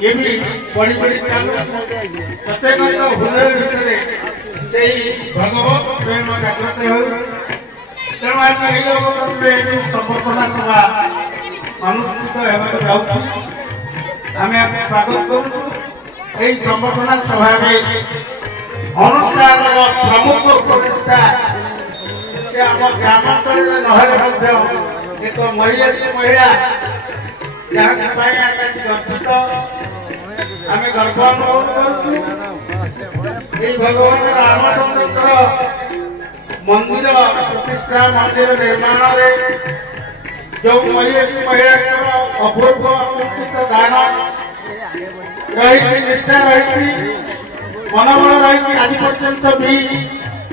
ये भी बड़ी बड़ी चालू प्रत्येक हृदय भितर से भगवत प्रेम जागृत हो तेणु आज यही अवसर जो संबर्धना सभा अनुष्ठित होगा आम स्वागत करूँ यही संबर्धना सभा अनुष्ठान प्रमुख उपदेष्टा से आम ग्रामांचल नहले एक महिला जहाँ गर्वित आम गर्व अनुभव कर भगवान रामचंद्र मंदिर प्रतिष्ठा मंदिर निर्माण जो महिला अपूर्व अकुंठित दान रही निष्ठा रही मनोबल रही आज पर्यंत भी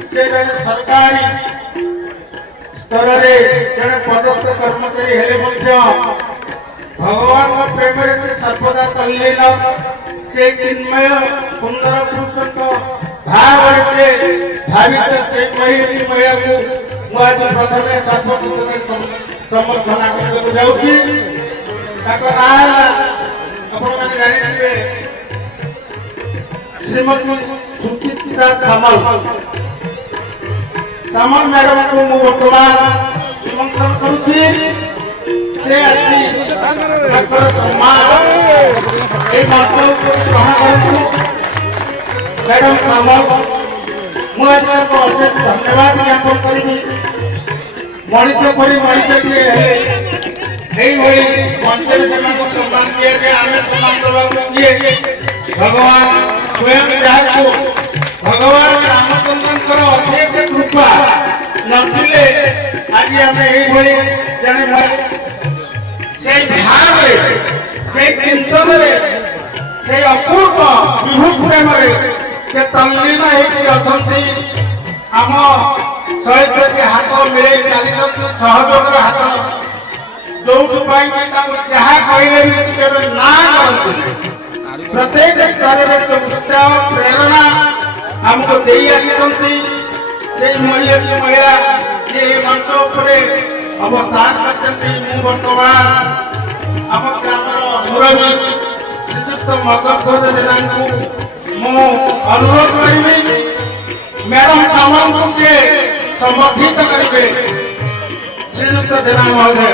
से सरकारी स्तर जड़े पदस्थ कर्मचारी हेले भगवान प्रेम से सर्वदा तल्लीन से चिन्मय सुंदर पुरुष भाव से भावित से महिला को मुझे प्रथम सर्वप्रथम समर्थना करने जाऊँगी जानी श्रीमती सुचित्रा सामल सामल मैडम को मुझे बर्तमान निमंत्रण करुच्ची से आसी सम्मान ग्रहण करूँ मैडम सामल मुझे अशेष धन्यवाद ज्ञापन करी मनीष मंचर से सम्मान दिए गए आम सम्मान करवा दिए भगवान स्वयं जहाँ भगवान रामचंद्र अशेष कृपा नथिले आज आम जड़े से भाव से चिंतन से अपूर्व विभु प्रेम से तल्लीन होती आम सहित से हाथ मिले चली सहयोग हाथ जो जहाँ कहले भी ना करते प्रत्येक स्तर से उत्साह प्रेरणा आमको दे महिला ये मंच उपर अवस्थान करते बर्तमान आम ग्राम मुरबी श्रीजुक्त मकरध्वज जेना को अनुरोध करी मैडम सामल को से समर्थित करेंगे श्रीजुक्त जेना महोदय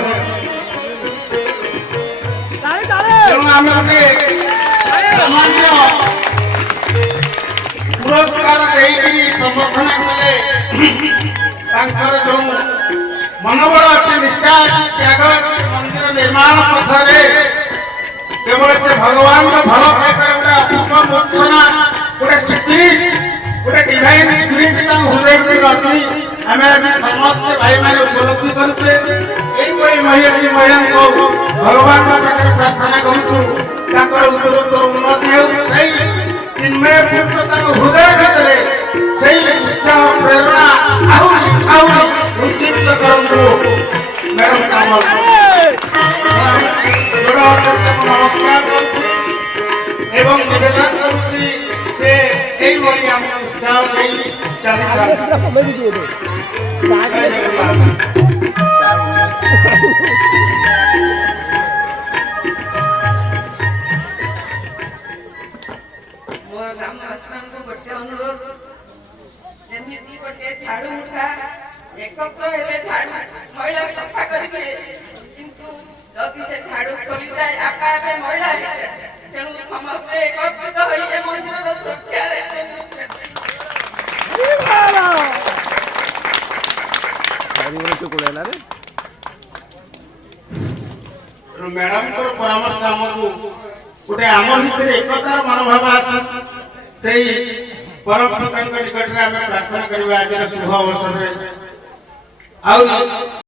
सामान्य पुरस्कार समर्थन कले जो मनोबल अच्छे निष्ठा त्याग मंदिर निर्माण पथरे केवल से भगवान को भल पाइपर गोटे मूर्छना गोटे स्पिरिट गोटे डिवाइन स्पिरिट हृदय में रखी आम समस्त भाई मैंने उपलब्धि करुचे महिला को भगवान प्रार्थना करूँ उत्तरोत्तर उन्नति हो चिन्मय पुरुष हृदय भितर से उत्साह प्रेरणा उज्जीवित करूँ मैडम सामल नमस्कार एवं निवेदन करुँगी से उत्साह झाड़ू मुठा एकत्र हेले झाड़ू महिला सफा करिके किंतु जदि से झाड़ू खोली जाए आपा आपे महिला तेणु समस्त एकत्रित होई ए मंदिर सुरक्षा रे मैडम को परामर्श हमको गोटे आम भर एकतार मनोभाव आसी से परम पिता निकट में प्रार्थना करवा आज शुभ अवसर